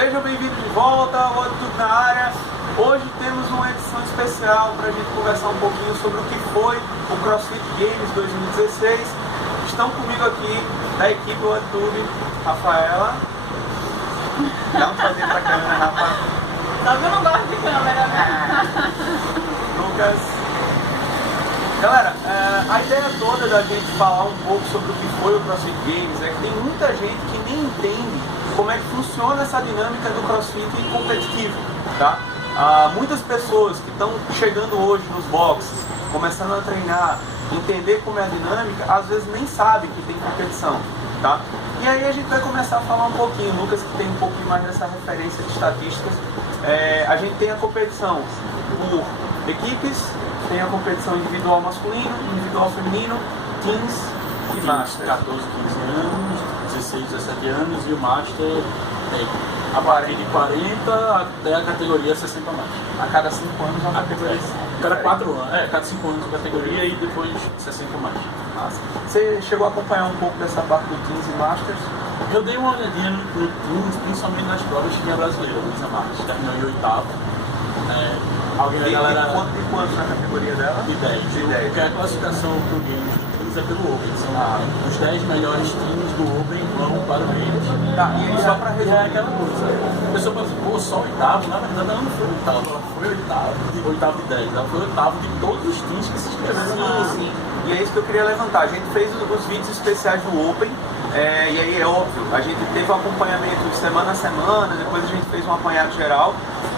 Sejam bem-vindos de volta ao YouTube na área. Hoje temos uma edição especial para a gente conversar um pouquinho sobre o que foi o CrossFit Games 2016. Estão comigo aqui da equipe do YouTube, Rafaela. Dá um tchauzinho para a câmera, Rafa. Só que eu não gosto de câmera, né? Lucas. Galera, a ideia toda da gente falar um pouco sobre o que foi o CrossFit Games é que tem muita gente que nem entende como é que funciona essa dinâmica do CrossFit competitivo, tá? Muitas pessoas que estão chegando hoje nos boxes, começando a treinar, entender como é a dinâmica, às vezes nem sabem que tem competição, tá? E aí a gente vai começar a falar um pouquinho, Lucas que tem um pouquinho mais dessa referência de estatísticas. A gente tem a competição por equipes, tem a competição individual masculino, individual feminino, teams e master. 14, 15 anos, 16, 17 anos e o master a partir de 40 até a categoria 60 mais. A cada 5 anos uma categoria. Cada 4 anos, cada 5 anos a categoria e depois 60 mais. Massa. Você chegou a acompanhar um pouco dessa parte do Teams e Masters? Eu dei uma olhadinha no Teams, principalmente nas provas que tinha brasileira, Luísa Marques, terminou em 8º. Alguém da galera. De quantos na categoria dela? De 10. De 10. Porque a classificação pro Games do Teams é pelo Open. São os 10 melhores times do Open vão para o Games. Tá, e aí só pra resumir. É aquela coisa. A pessoa fala assim, pô, só 8º. Na verdade ela não foi 8º, ela foi 8º de 10. Ela foi 8º de todos os times que se inscreveram. Sim. E é isso que eu queria levantar. A gente fez os vídeos especiais do Open. E aí é óbvio, a gente teve um acompanhamento de semana a semana, depois a gente fez um apanhado geral.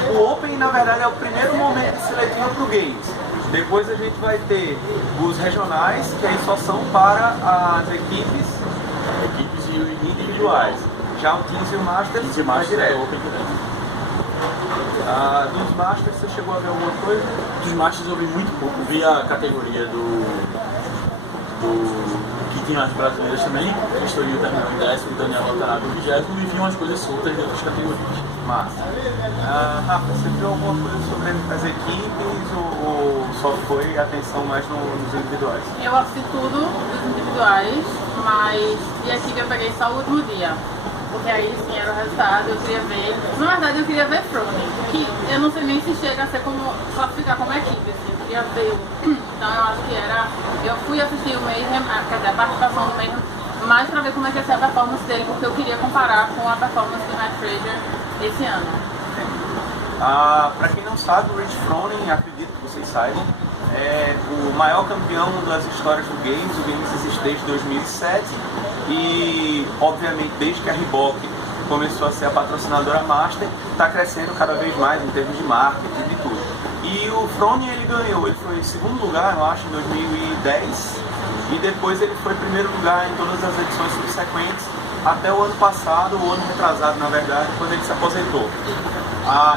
O Open, na verdade, é o primeiro momento de seletivo para o Games. Depois a gente vai ter os regionais, que aí só são para as equipes E individuais. Já o Teams e o Masters Teams e Master direto. é Open direto. Dos Masters, você chegou a ver alguma coisa? Dos Masters eu vi muito pouco. Vi a categoria que tinha as brasileiras também, que Estoril terminou em 10º, o Daniel Watanabe em 20º, e vi umas coisas soltas de outras categorias. Massa. Rafa, você viu alguma coisa sobre as equipes ou só foi atenção mais nos individuais? Eu assisti tudo dos individuais, mas de equipe eu peguei só o último dia. Porque aí sim era o resultado, eu queria ver. Na verdade eu queria ver Froning, que eu não sei nem se chega a ser como classificar como equipe, assim, eu queria ver. Então eu acho que era. Eu fui assistir o Mayhem, quer dizer, a participação do Mayhem, mais pra ver como é que ia ser a performance dele, porque eu queria comparar com a performance do Matt Fraser esse ano. Para quem não sabe, o Rich Froning, acredito que vocês saibam, é o maior campeão das histórias do Games. O Games existe desde 2007 e, obviamente, desde que a Reebok começou a ser a patrocinadora Master, está crescendo cada vez mais em termos de marketing e tudo. E o Froning, ele ganhou, ele foi em segundo lugar, eu acho, em 2010, e depois ele foi primeiro lugar em todas as edições subsequentes, até o ano passado, o ano retrasado, na verdade, quando ele se aposentou.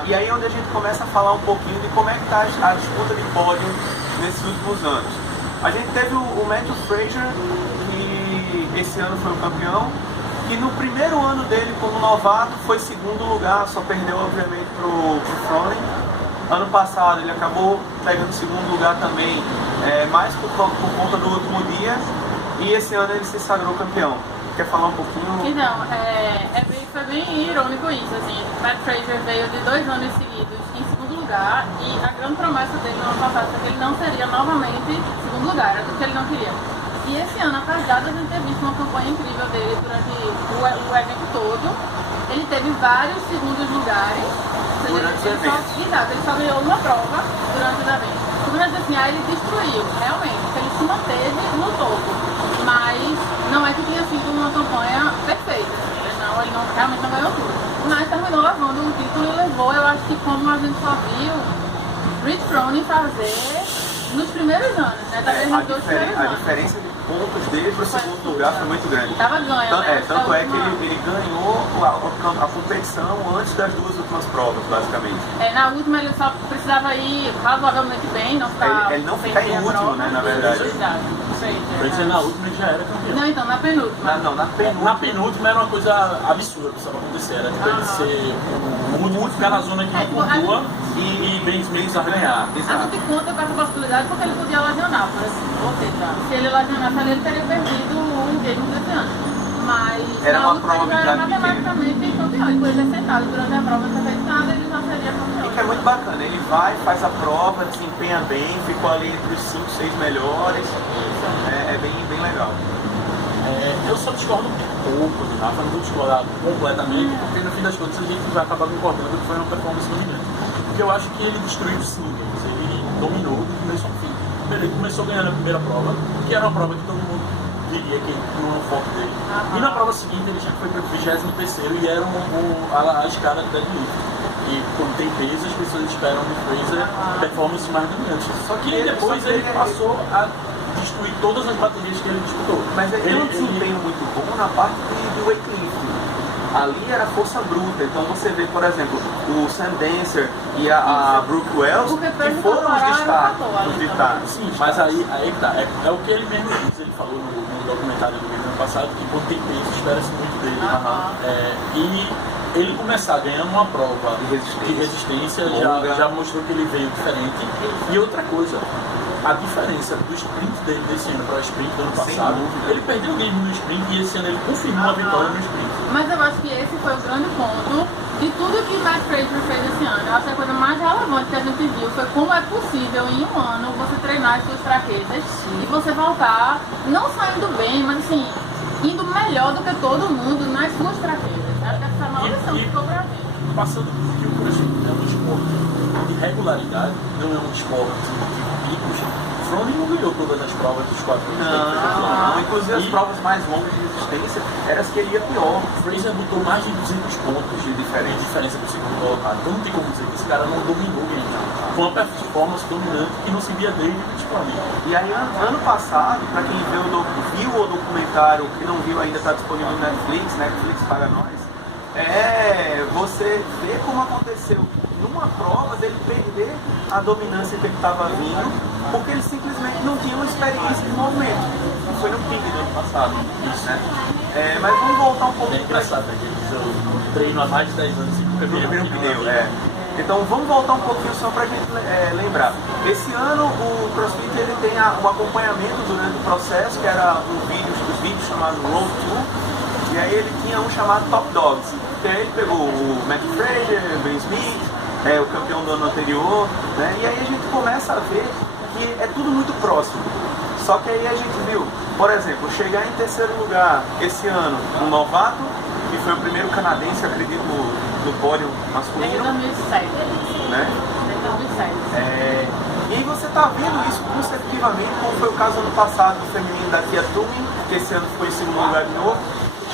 E aí é onde a gente começa a falar um pouquinho de como é que está a disputa de pódio nesses últimos anos. A gente teve o Matthew Fraser, que esse ano foi o campeão, que no primeiro ano dele como novato foi segundo lugar, só perdeu obviamente pro Froning. Ano passado ele acabou pegando segundo lugar também, mais por conta do último dia, e esse ano ele se sagrou campeão. Quer falar um pouquinho? Então, foi bem irônico isso, assim. Matt Fraser veio de 2 anos seguidos em segundo lugar, e a grande promessa dele no ano passado foi que ele não seria novamente segundo lugar, era tudo que ele não queria. E esse ano, apesar de a gente ter visto uma campanha incrível dele durante o evento todo, ele teve vários segundos lugares. Durante o evento. Exato, ele só ganhou uma prova durante o evento. Durante assim, aí ele destruiu, realmente, porque ele se manteve no topo. Mas não é que tinha sido uma campanha perfeita, ele realmente não ganhou tudo. Mas terminou levando o título e levou, eu acho que como a gente só viu Rich Froning fazer nos primeiros anos, né? Talvez nos 2 primeiros anos. A diferença de pontos dele para o segundo lugar foi muito grande. Tava ganho, né? Tanto é que ele ganhou a competição antes das 2 últimas provas, basicamente. Na última ele só precisava ir razoavelmente bem, não ficar... Ele não ficar em último, né, na verdade. Exato. Quer dizer, na última ele já era campeão. Não, então, na penúltima. Na penúltima era uma coisa absurda que precisava acontecer. Era tipo ele ser o último, ficar na zona que não pontua e Ben Smith a ganhar. A gente conta com essa possibilidade porque ele podia lesionar, por exemplo. Ou seja, se ele lesionasse ali, ele teria perdido o game desse ano. Mas Era na uma última prova ele já era de pequeno. matematicamente campeão. E depois de sentado durante a prova, não fez nada, ele já seria campeão. E que é muito bacana, ele vai, faz a prova, desempenha bem, ficou ali entre os 5, 6 melhores. É bem legal. Eu só discordo um pouco do Rafa, não vou discordar completamente, porque no fim das contas a gente vai acabar concordando que foi uma performance dominante. Porque eu acho que ele destruiu sim games, ele dominou do começo ao fim. Ele começou ganhando a primeira prova, que era uma prova que todo mundo diria que não é o foco dele. E na prova seguinte ele já foi para o 23º e era a escada do deadlift. E quando tem peso, as pessoas esperam do Fraser performance mais dominante. Só que depois ele passou a destruir todas as baterias que ele disputou. Mas ele tem um desempenho muito bom na parte de weightlifting. Ali era força bruta, então você vê, por exemplo, o Sam Dancer e a Brooke Wells, que foram os destaques. Sim, mas aí tá, é o que ele mesmo diz, ele falou no documentário do ano passado, que quando tem peso espera-se muito dele. E ele começar ganhando uma prova de resistência já mostrou que ele veio diferente. E outra coisa, a diferença do sprint dele desse ano para o sprint do ano passado, ele perdeu o game no sprint e esse ano ele confirmou a vitória no sprint. Mas eu acho que esse foi o grande ponto de tudo que Matt Fraser fez esse ano. Eu acho que a coisa mais relevante que a gente viu foi como é possível em um ano você treinar as suas fraquezas e você voltar, não saindo bem, mas assim, indo melhor do que todo mundo nas suas fraquezas. Acho que essa é a maior lição que ficou pra mim. Passando que o CrossFit é um esporte de regularidade, não é um esporte de picos. Froning não ganhou todas as provas dos 4 anos. Não. Inclusive as provas mais longas de resistência eram as que ele ia pior. Fraser botou mais de 200 pontos de diferença do segundo colocado. Então não tem como dizer que esse cara não dominou o game. Foi uma performance dominante que não se via desde o Bitcoin. E aí ano passado, para quem viu o documentário, que não viu ainda está disponível no Netflix paga nós. Você vê como aconteceu numa prova dele perder a dominância que ele estava vindo, porque ele simplesmente não tinha uma experiência de movimento. Foi no PIB do ano passado. Isso, né? Mas vamos voltar um pouco. É engraçado, né? Eu treino há mais de 10 anos e nunca vi um pneu. Então vamos voltar um pouquinho só para a gente lembrar. Esse ano o CrossFit ele tem o acompanhamento durante o processo, que era os vídeos chamados Road to. E aí ele tinha um chamado Top Dogs. Então ele pegou o Matt Fraser, o Ben Smith, o campeão do ano anterior, né? E aí a gente começa a ver que é tudo muito próximo. Só que aí a gente viu, por exemplo, chegar em terceiro lugar esse ano um novato, que foi o primeiro canadense, acredito, no pódio masculino. Desde 2007. Né? Desde 2007. E aí você está vendo isso consecutivamente, como foi o caso ano passado do feminino da Tia Tumi, que esse ano foi em segundo lugar de novo.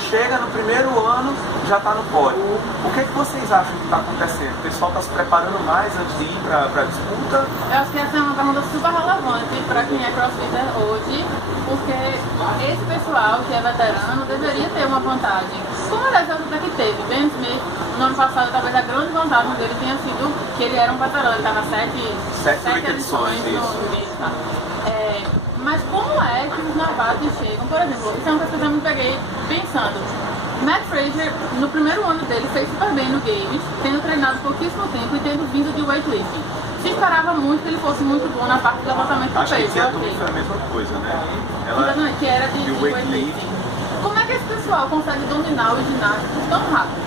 Chega no primeiro ano, já está no pódio. O que vocês acham que está acontecendo? O pessoal está se preparando mais antes de ir para a disputa? Eu acho que essa é uma pergunta super relevante para quem é crossfitter hoje, porque esse pessoal que é veterano deveria ter uma vantagem. Como era essa que teve? Ben Smith, no ano passado, talvez a grande vantagem dele tenha sido que ele era um veterano, ele estava 7 edições no game. Mas como é que os novatos chegam? Por exemplo, isso é uma coisa que eu me peguei pensando. Matt Fraser, no primeiro ano dele, fez super bem no Games, tendo treinado pouquíssimo tempo e tendo vindo de weightlifting. Se esperava muito que ele fosse muito bom na parte do levantamento do peso. Acho que foi a mesma coisa, né? Exatamente, que era de weightlifting. Como é que esse pessoal consegue dominar os ginásticos tão rápido?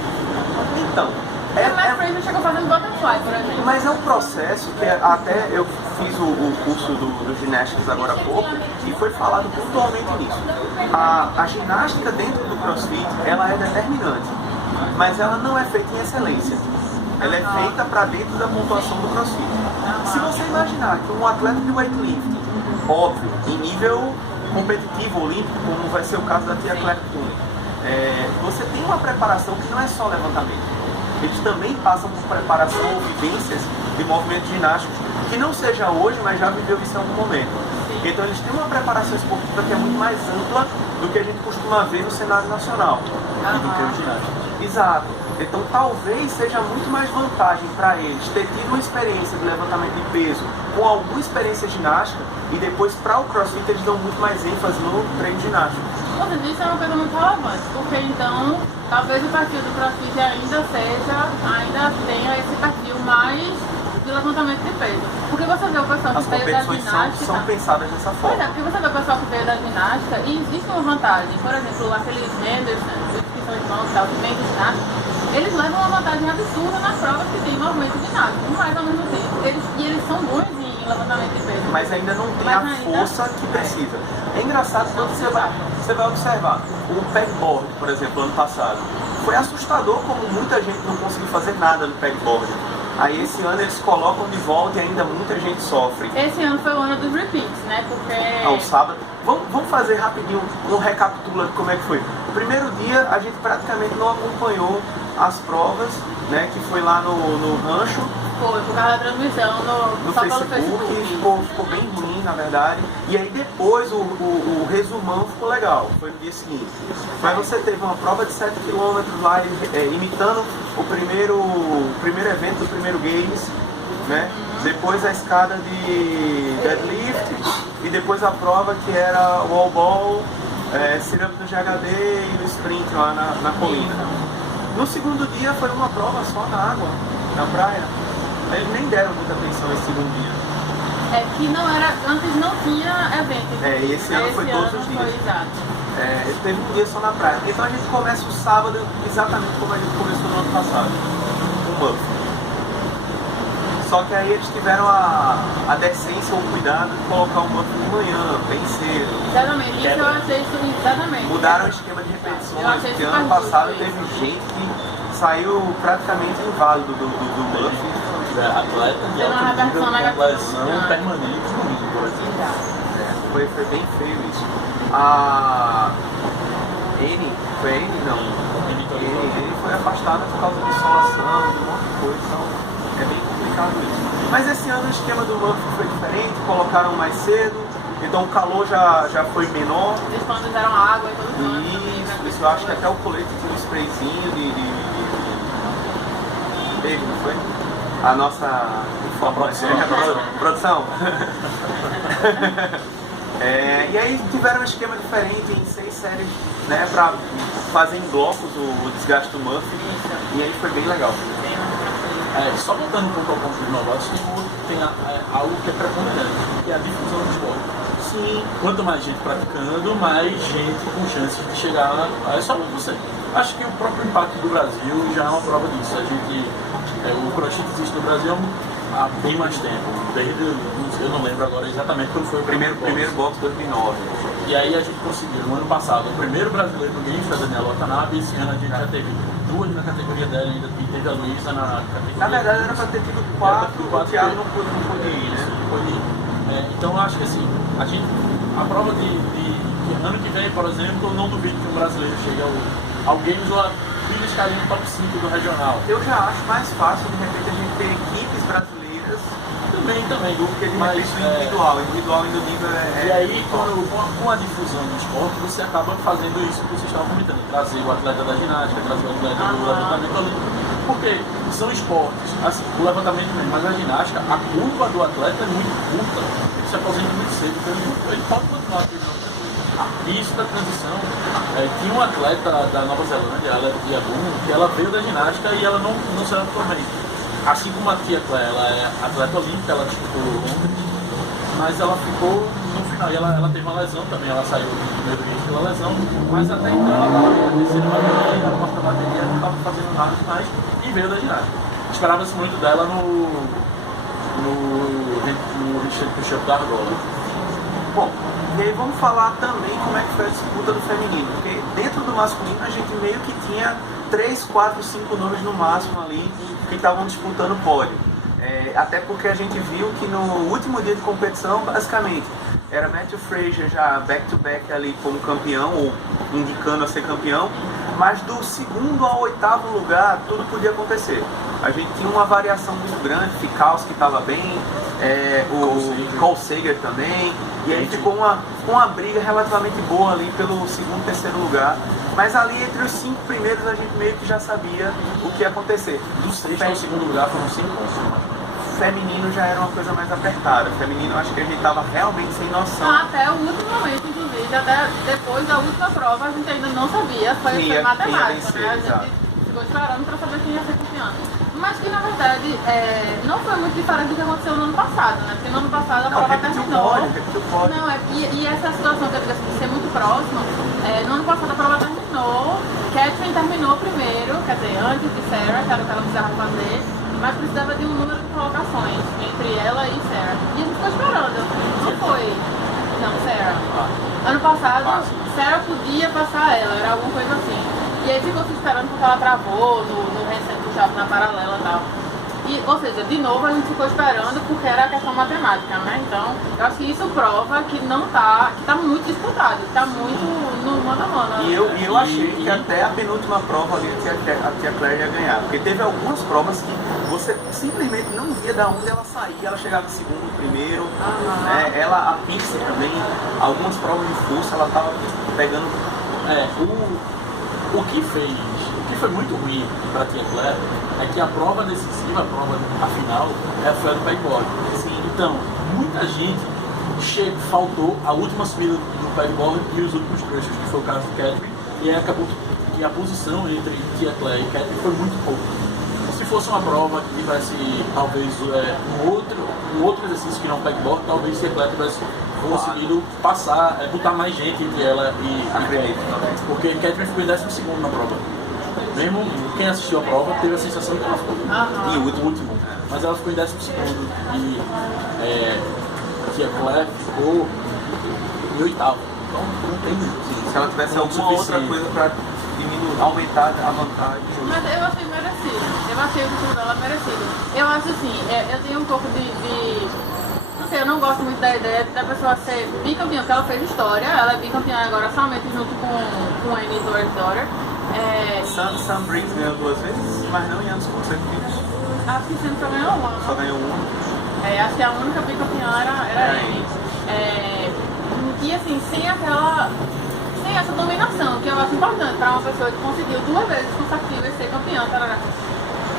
Então, o Matt Fraser chegou fazendo butterfly, por exemplo. Mas é um processo que até eu fiz o curso do Gymnastics agora há pouco e foi falado pontualmente nisso. A ginástica dentro do CrossFit, ela é determinante, mas ela não é feita em excelência. Ela é feita para dentro da pontuação do CrossFit. Se você imaginar que um atleta de weightlifting, óbvio, em nível competitivo, olímpico, como vai ser o caso da Tia Claire Kuhn, você tem uma preparação que não é só levantamento. Eles também passam por preparação ou vivências de movimentos ginásticos, que não seja hoje, mas já viveu isso em algum momento. Então eles têm uma preparação esportiva que é muito mais ampla do que a gente costuma ver no cenário nacional. E do que o ginásio. Exato. Então talvez seja muito mais vantagem para eles ter tido uma experiência de levantamento de peso com alguma experiência ginástica e depois para o CrossFit eles dão muito mais ênfase no treino ginástico. Ou seja, isso é uma coisa muito relevante, porque então talvez o perfil do CrossFit ainda tenha esse perfil mais de levantamento de peso. Porque você vê o pessoal As que veio da competições são ginástica. pensadas dessa Pois é, forma. porque você vê o pessoal que veio da ginástica e existe uma vantagem. Por exemplo, aqueles Henderson, que são irmãos e tal, que vêm de ginástica, eles levam uma vantagem absurda nas provas que tem movimento ginástico, não mais ao mesmo tempo. Eles são bons em levantamento de peso. Mas ainda não tem Mas a ainda- força que precisa. É engraçado quando você vai observar. O pegboard, por exemplo, ano passado, foi assustador como muita gente não conseguiu fazer nada no pegboard. Aí esse ano eles colocam de volta e ainda muita gente sofre. Esse ano foi o ano dos repeats, né? Porque... Ao sábado. Vamos fazer rapidinho um recapitula de como é que foi. O primeiro dia a gente praticamente não acompanhou as provas, né? Que foi lá no rancho, Foi, por causa da transmissão no só pelo Facebook, Facebook. ficou bem ruim, na verdade. E aí depois o resumão ficou legal, foi no dia seguinte. Mas você teve uma prova de 7 km lá, imitando o primeiro evento do primeiro Games, né? Depois a escada de deadlift e depois a prova que era wall ball, sit-up no GHD e o sprint lá na colina. No segundo dia foi uma prova só na água, na praia. Eles nem deram muita atenção esse segundo dia. É que não era, antes não tinha evento. E esse ano foi todos os dias. Foi, exato. Teve um dia só na praia. Então a gente começa o sábado exatamente como a gente começou no ano passado, com o buff. Só que aí eles tiveram a decência ou o cuidado de colocar o buff de manhã, bem cedo. Exatamente, isso eu achei isso, exatamente. Mudaram o esquema de Eu repetições, achei porque super ano passado justo teve isso. gente que saiu praticamente inválido do buff. Atleta de Teve uma alto nível reversão com negativa. lesão permanente no mínimo, por exemplo. Exato. Foi bem feio isso. A N, foi a N? Não. Ele foi afastada por causa de insolação, de um monte de coisa, então é bem complicado isso. Mas esse ano o esquema do Murphy foi diferente, colocaram mais cedo, então o calor já foi menor. Eles quando fizeram água e tudo mais. Isso, eu acho que até o colete tinha um sprayzinho dele, não foi? A nossa produção. Produção. E aí tiveram um esquema diferente em 6 séries, né, para fazer em blocos o desgaste do Murphy, e aí foi bem legal. Só voltando um pouco ao ponto de inovação, tem algo que é preponderante, que é a difusão do esporte. Sim. Quanto mais gente praticando, mais gente com chances de chegar a essa você. Acho que o próprio impacto do Brasil já é uma prova disso. O CrossFit existe no Brasil há bem mais tempo, eu não lembro agora exatamente quando foi o Primeiro box 2009. E aí a gente conseguiu, no ano passado, o primeiro brasileiro do Games, foi a Daniela Watanabe, esse ano a gente já teve 2 na categoria dela ainda, e teve a Luísa na categoria... Na verdade era para ter tido 4, o Thiago não pôde ir, né? Então eu acho que assim, a prova de ano que vem, por exemplo, eu não duvido que um brasileiro chegue ao Games ou a ficar no top 5 do regional. Eu já acho mais fácil, de repente, a gente ter equipes brasileiras Também, do que de repente individual. Individual ainda o nível E aí, com a difusão do esporte, você acaba fazendo isso que vocês estavam comentando, trazer o atleta da ginástica, trazer o atleta do levantamento olímpico, porque são esportes, assim, o levantamento mesmo, mas a ginástica, a curva do atleta é muito curta, ele se aposenta muito cedo, então ele pode continuar treinando. E isso da transição, tinha uma atleta da Nova Zelândia, ela é Diabum, que ela veio da ginástica e ela não se adaptou bem. Assim como a tia Clé, ela é atleta olímpica, ela disputou Londres, mas ela ficou no final, e ela teve uma lesão também, ela saiu do primeiro game pela lesão, mas até então ela estava na terceira bateria, na quarta bateria, não estava fazendo nada demais e veio da ginástica. Esperava-se muito dela no Richard Push-Up da Argola. Bom, e aí vamos falar também como é que foi a disputa do feminino, porque dentro do masculino a gente meio que tinha 3, 4, 5 nomes no máximo ali que estavam disputando o pódio. Até porque a gente viu que no último dia de competição, basicamente, era Matthew Fraser já back-to-back ali como campeão, ou indicando a ser campeão, mas do segundo ao 8º lugar, tudo podia acontecer. A gente tinha uma variação muito grande, Fikowski estava bem, o Cole Sager também, e aí ficou uma briga relativamente boa ali pelo segundo e terceiro lugar. Mas ali entre os 5 primeiros a gente meio que já sabia o que ia acontecer. Do sexto ao segundo lugar foram 5 pontos. Feminino já era uma coisa mais apertada. Feminino acho que a gente estava realmente sem noção. Até o último momento, inclusive, até depois da última prova, a gente ainda não sabia, foi matemática, né? A gente ficou esperando para saber quem ia ser campeã. Mas que na verdade não foi muito diferente do que aconteceu no ano passado, né? Porque no ano passado a prova terminou. Não, e essa situação que eu digo assim, de ser muito próximo, no ano passado a prova terminou, Catherine terminou primeiro, quer dizer, antes de Sarah, que era o que ela precisava fazer, mas precisava de um número de colocações entre ela e Sarah. E a gente ficou esperando, não foi. Não, Sarah. Ano passado, Sarah podia passar ela, era alguma coisa assim. E aí ficou se esperando porque ela travou no recente push-up na paralela e tal. E, ou seja, de novo a gente ficou esperando porque era a questão matemática, né? Então, eu acho que isso prova que não tá, que tá muito disputado, que tá muito no mano a mano. E eu achei que até a penúltima prova ali a tia Claire ia ganhar. Porque teve algumas provas que você simplesmente não via de onde ela saía, ela chegava em segundo, primeiro. Ela, a Pixie também, algumas provas de força, ela tava pegando. O que foi muito ruim para a tia Claire é que a prova decisiva, a final, foi a do pegboard. Então, muita gente faltou a última subida do pegboard e os últimos trechos, que foi o caso de Catherine, e aí acabou que a posição entre tia Claire e Catherine foi muito pouco. Se fosse uma prova que tivesse talvez um outro exercício que não pegboard, talvez tia Claire tivesse conseguido passar, botar mais gente entre ela e Catherine, porque Catherine ficou em 12º na prova. Mesmo quem assistiu a prova teve a sensação que ela ficou em último, mas ela ficou em 12º e tia Claire ficou em 8º. Então não tem se ela tivesse alguma outra coisa para aumentar a vantagem. Mas eu achei merecido. Eu achei o título dela merecido. Eu acho assim, eu tenho um pouco de não sei, eu não gosto muito da ideia da pessoa ser bicampeã, porque ela fez história, ela é bicampeã agora somente junto com Annie Daughter. Sam Briggs ganhou 2 vezes, mas não em anos consecutivos. Acho que sempre só ganhou uma. Só ganhou uma. Acho que a única bicampeã era Annie. E assim, sem essa dominação, que eu acho importante para uma pessoa que conseguiu 2 vezes consecutivas ser campeã,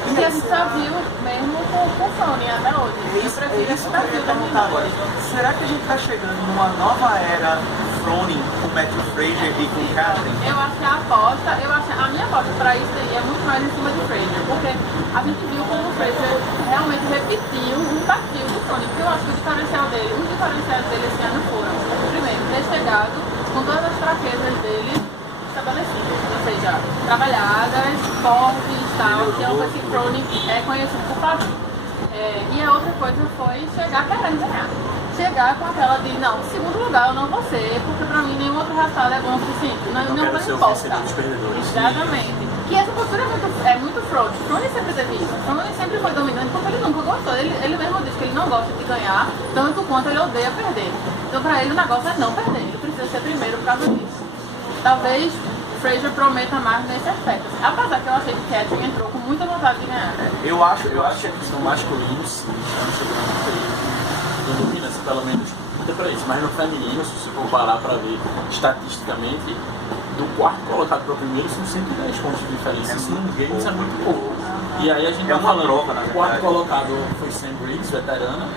que a gente só viu mesmo com o Sony até hoje. Eu prefiro esse Brasil agora. Será que a gente está chegando numa nova era Froning com Matthew Fraser e com Catherine? Eu acho que a minha aposta para isso aí é muito mais em cima de Fraser, porque a gente viu como o Fraser realmente repetiu o perfil do Froning, porque eu acho que os diferenciais dele esse ano foram, primeiro, ter chegado com todas as fraquezas dele estabelecidas, ou seja, trabalhadas, fortes e tal, que é uma coisa que Froning é conhecido por fazer. E a outra coisa foi chegar querendo ganhar. Chegar com aquela de, não, segundo lugar eu não vou ser, porque pra mim nenhum outro resultado é bom o suficiente. Não importa. Exatamente. Que essa postura é muito Froning. Froning sempre teve isso. Froning sempre foi dominante porque ele nunca gostou. Ele mesmo disse que ele não gosta de ganhar, tanto quanto ele odeia perder. Então pra ele o negócio é não perder. Ele precisa ser primeiro por causa disso. Talvez Fraser prometa mais nesse aspecto. Apesar que eu achei que Catherine entrou com muita vontade de ganhar. Eu acho que a questão masculina, sim, não domina pelo menos muito para isso. Mas no feminino, se você comparar para ver estatisticamente, do quarto colocado para o primeiro são 110 pontos de diferença. Isso num games é muito pouco. E aí a gente tá falando, prova, o quarto colocado foi Sam Briggs, veterana.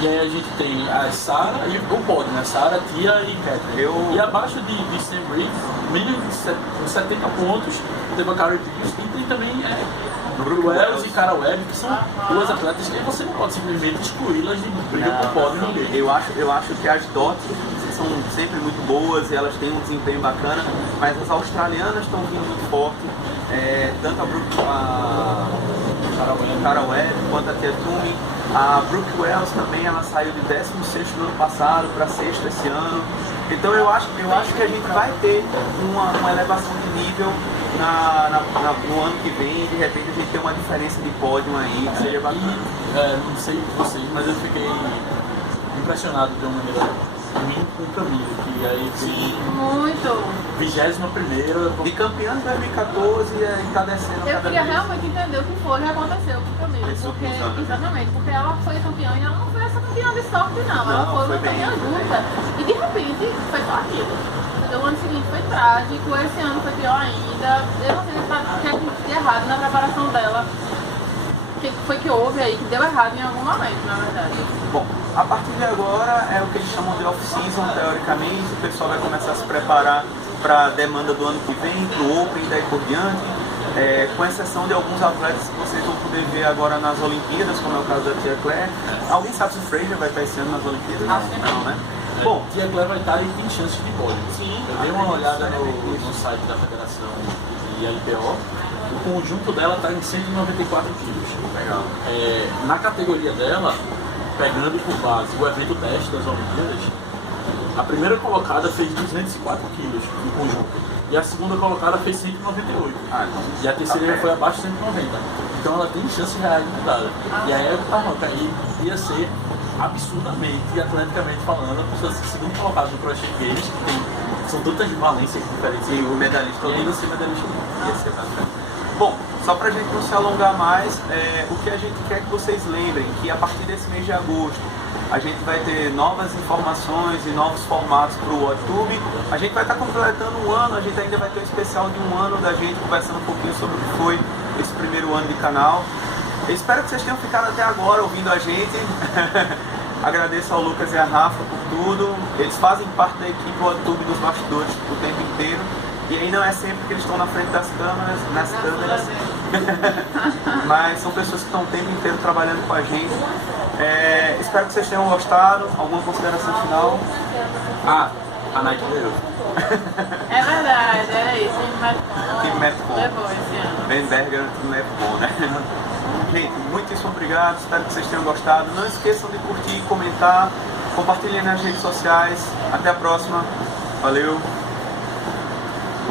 E aí a gente tem a Sarah e o pódio, né? Sarah, Tia e Catherine. E abaixo de Sam Briggs, menos de 70 pontos, teve a Carrie Pierce e tem também Brooke Wells e Cara Webb, que são 2 atletas que você não pode simplesmente excluí-las de briga por pódio no game. Eu acho que as dots são sempre muito boas e elas têm um desempenho bacana, mas as australianas estão vindo muito forte, tanto a Cara Webb quanto a Tia Toomey. A Brooke Wells também, ela saiu de 16º no ano passado para 6º esse ano. Então eu acho que a gente vai ter uma elevação de nível no ano que vem. De repente a gente tem uma diferença de pódio aí, que seria bacana. Não sei vocês, mas eu fiquei impressionado de uma maneira ruim com o Camilo, que aí muito 21ª de campeã de 2014 e está descendo. Eu queria realmente entender o que foi que aconteceu com o Camilo, exatamente, porque ela foi campeã e ela não foi essa campeã de sorte não, ela foi uma campeã junta e de repente foi só aquilo. O ano seguinte foi trágico, esse ano foi pior ainda. Eu não sei o que é de errado na preparação dela. O que foi que houve aí que deu errado em algum momento, na verdade? Bom, a partir de agora é o que eles chamam de off-season, teoricamente. O pessoal vai começar a se preparar para a demanda do ano que vem, para o Open e daí por diante. com exceção de alguns atletas que vocês vão poder ver agora nas Olimpíadas, como é o caso da Tia Claire. Alguém sabe se o Fraser vai estar esse ano nas Olimpíadas? Acho que não, né? Bom, Tia Claire vai estar e tem chances de pódio. Sim, eu dei uma olhada no site da Federação de LPO. O conjunto dela está em 194 quilos. Legal. Na categoria dela, pegando por base o evento teste das Olimpíadas, a primeira colocada fez 204 quilos no conjunto. E a segunda colocada fez 198. E a terceira foi abaixo de 190. Então ela tem chance real de medalha. E aí eu tava falando que aí ia ser absurdamente e atleticamente falando, a pessoa segundo colocado no CrossFit Games, que são tantas valências diferentes. E o medalhista e ainda ser medalhista ia ser bastante. Bom, só pra gente não se alongar mais, o que a gente quer que vocês lembrem, que a partir desse mês de agosto a gente vai ter novas informações e novos formatos para o YouTube. A gente vai estar completando um ano, a gente ainda vai ter um especial de um ano da gente conversando um pouquinho sobre o que foi esse primeiro ano de canal. Eu espero que vocês tenham ficado até agora ouvindo a gente. Agradeço ao Lucas e a Rafa por tudo. Eles fazem parte da equipe do YouTube dos bastidores o tempo inteiro. E aí não é sempre que eles estão na frente das câmeras, nas câmeras. Mas são pessoas que estão o tempo inteiro trabalhando com a gente. Espero que vocês tenham gostado. Alguma consideração final? A Nike ganhou. É verdade, era isso. Time Metcon. Levou esse ano. Ben Berger no time Metcon, né? Gente, muitíssimo obrigado. Espero que vocês tenham gostado. Não esqueçam de curtir, comentar, compartilhem nas redes sociais. Até a próxima. Valeu.